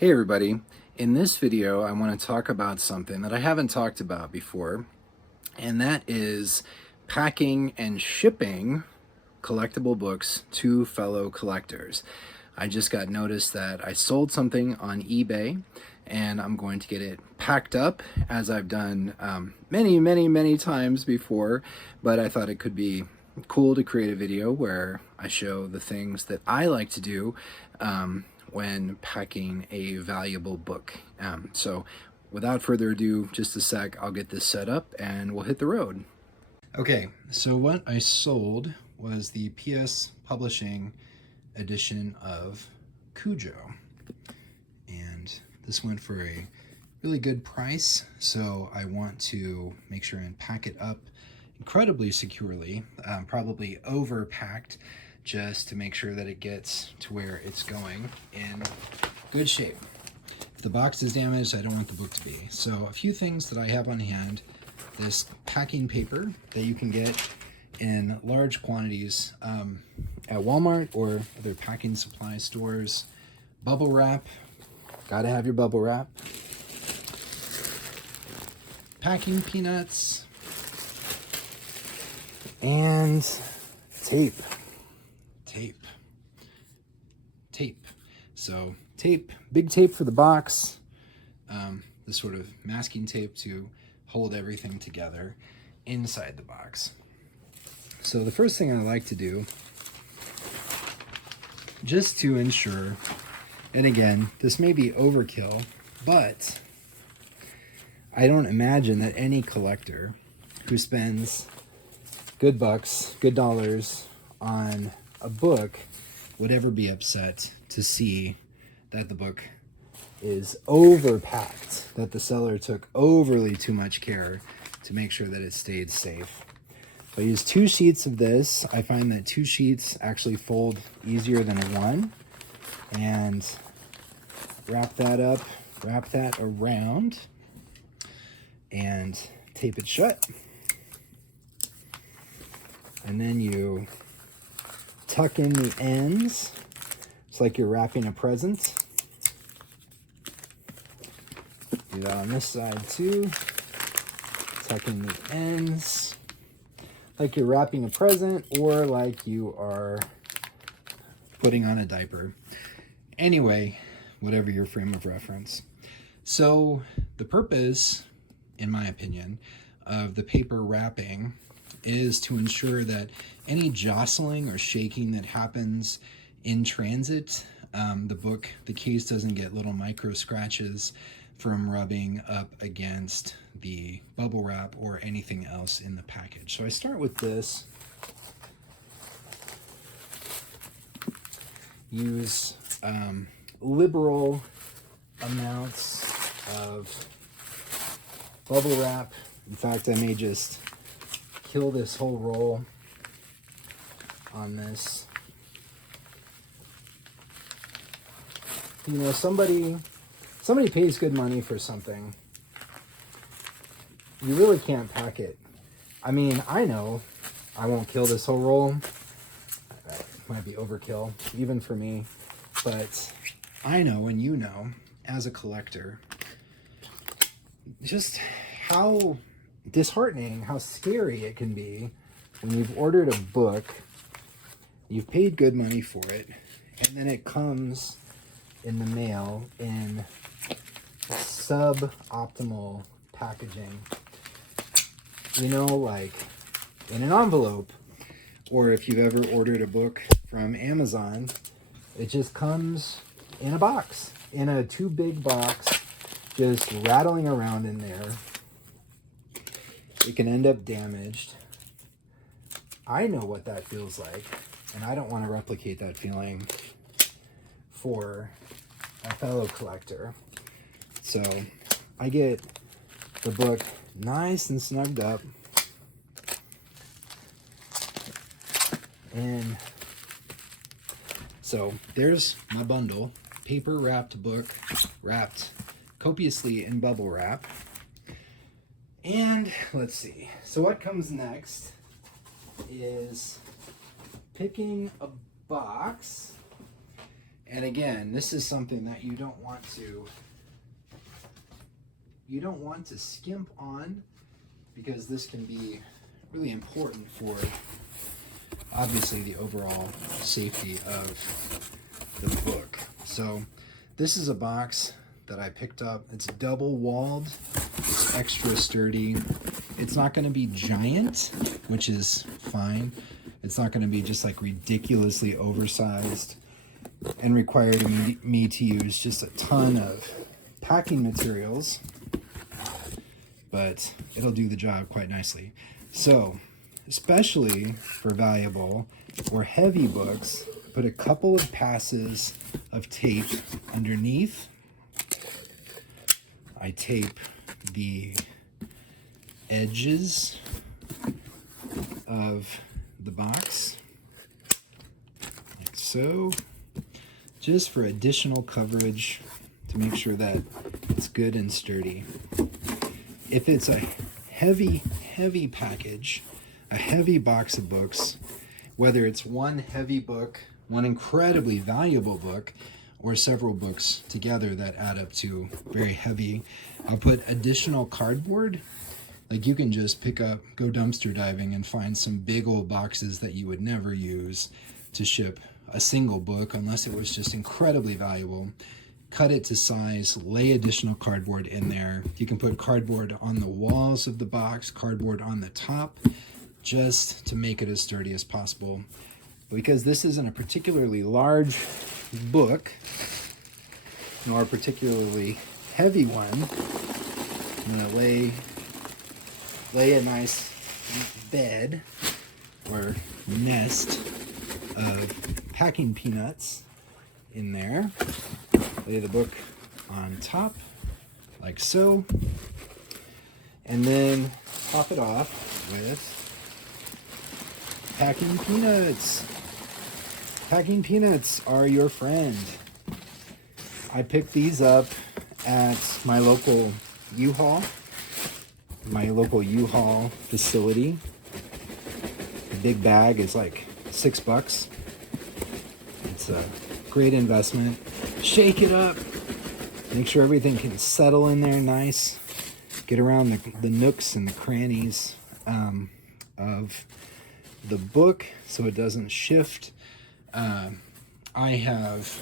Hey everybody, in this video I want to talk about something that I haven't talked about before, and that is packing and shipping collectible books to fellow collectors. I just got notice that I sold something on eBay and I'm going to get it packed up as I've done many times before, but I thought it could be cool to create a video where I show the things that I like to do when packing a valuable book. So without further ado, just a sec, I'll get this set up and we'll hit the road. Okay, so what I sold was the PS Publishing edition of Cujo. And this went for a really good price, so I want to make sure and pack it up incredibly securely, probably overpacked, just to make sure that it gets to where it's going in good shape. If the box is damaged, I don't want the book to be. So a few things that I have on hand: this packing paper that you can get in large quantities at Walmart or other packing supply stores. Bubble wrap, gotta have your bubble wrap. Packing peanuts, and tape. So tape, big tape for the box, this sort of masking tape to hold everything together inside the box. So the first thing I like to do, just to ensure, and again, this may be overkill, but I don't imagine that any collector who spends good bucks, good dollars on a book would ever be upset to see that the book is overpacked, that the seller took overly too much care to make sure that it stayed safe. So I use 2 sheets of this. I find that 2 sheets actually fold easier than one. And wrap that up, wrap that around, and tape it shut. And then you tuck in the ends. It's like you're wrapping a present. Do that on this side too. Tuck in the ends. Like you're wrapping a present or like you are putting on a diaper. Anyway, whatever your frame of reference. So the purpose, in my opinion, of the paper wrapping is to ensure that any jostling or shaking that happens in transit, the case doesn't get little micro scratches from rubbing up against the bubble wrap or anything else in the package. So I start with this. Use liberal amounts of bubble wrap. In fact, I may just kill this whole roll on this. You know, somebody pays good money for something. You really can't pack it. I mean, I know I won't kill this whole roll. That might be overkill, even for me. But I know, and you know, as a collector, just how disheartening, how scary it can be when you've ordered a book, you've paid good money for it, and then it comes in the mail in suboptimal packaging. You know, like in an envelope, or if you've ever ordered a book from Amazon, it just comes in a box, in a too big box, just rattling around in there. It can end up damaged. I know what that feels like, and I don't want to replicate that feeling for a fellow collector. So I get the book nice and snugged up, and so there's my bundle, paper wrapped book, wrapped copiously in bubble wrap. And let's see, so what comes next is picking a box And again, this is something that you don't want to skimp on, because this can be really important for obviously the overall safety of the book. So this is a box that I picked up. It's double walled, it's extra sturdy. It's not going to be giant, which is fine. It's not going to be just like ridiculously oversized and require me to use just a ton of packing materials, but it'll do the job quite nicely. So, especially for valuable or heavy books, put a couple of passes of tape underneath. I tape the edges of the box, like so, just for additional coverage to make sure that it's good and sturdy. If it's a heavy package, a heavy box of books, whether it's one heavy book, one incredibly valuable book, or several books together that add up to very heavy, I'll put additional cardboard. Like you can just go dumpster diving and find some big old boxes that you would never use to ship a single book unless it was just incredibly valuable. Cut it to size, lay additional cardboard in there. You can put cardboard on the walls of the box, cardboard on the top, just to make it as sturdy as possible. Because this isn't a particularly large book, nor a particularly heavy one, I'm gonna lay a nice bed or nest of packing peanuts in there. Lay the book on top, like so, and then top it off with packing peanuts. Packing peanuts are your friend. I picked these up at my local U-Haul facility. The big bag is like $6. It's a great investment. Shake it up. Make sure everything can settle in there nice. Get around the nooks and the crannies of the book so it doesn't shift. I have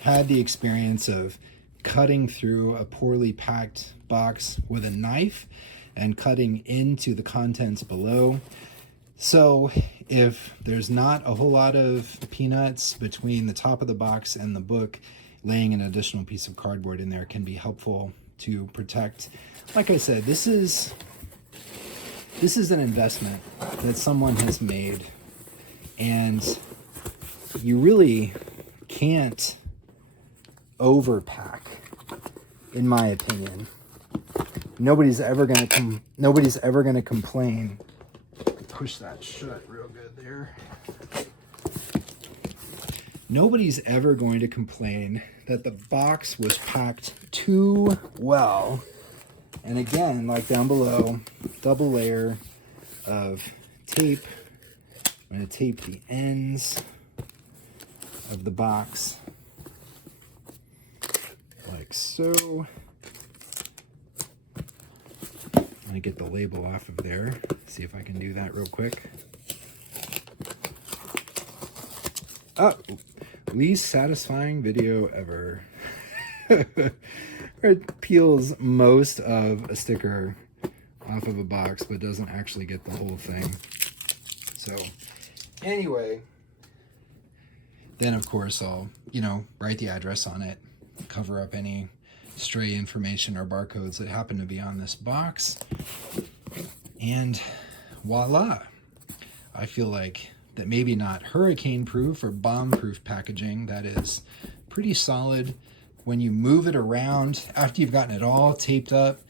had the experience of cutting through a poorly packed box with a knife and cutting into the contents below. So if there's not a whole lot of peanuts between the top of the box and the book, laying an additional piece of cardboard in there can be helpful to protect. Like I said, this is an investment that someone has made, and you really can't overpack, in my opinion. Nobody's ever gonna complain. Push that shut real good there. Nobody's ever going to complain that the box was packed too well. And again, like down below, double layer of tape. I'm going to tape the ends of the box like so. I'm going to get the label off of there. See if I can do that real quick. Oh, least satisfying video ever. It peels most of a sticker off of a box, but doesn't actually get the whole thing. So anyway, then of course I'll, write the address on it, cover up any stray information or barcodes that happen to be on this box, and voila. I feel like that maybe not hurricane proof or bomb proof packaging that is pretty solid. When you move it around after you've gotten it all taped up,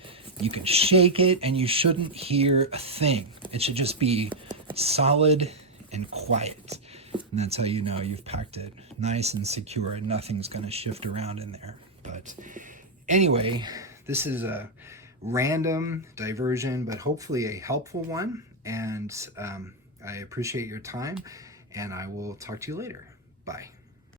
you can shake it and you shouldn't hear a thing. It should just be solid and quiet. And that's how you know you've packed it nice and secure and nothing's going to shift around in there. But anyway, this is a random diversion, but hopefully a helpful one. And I appreciate your time, and I will talk to you later. Bye.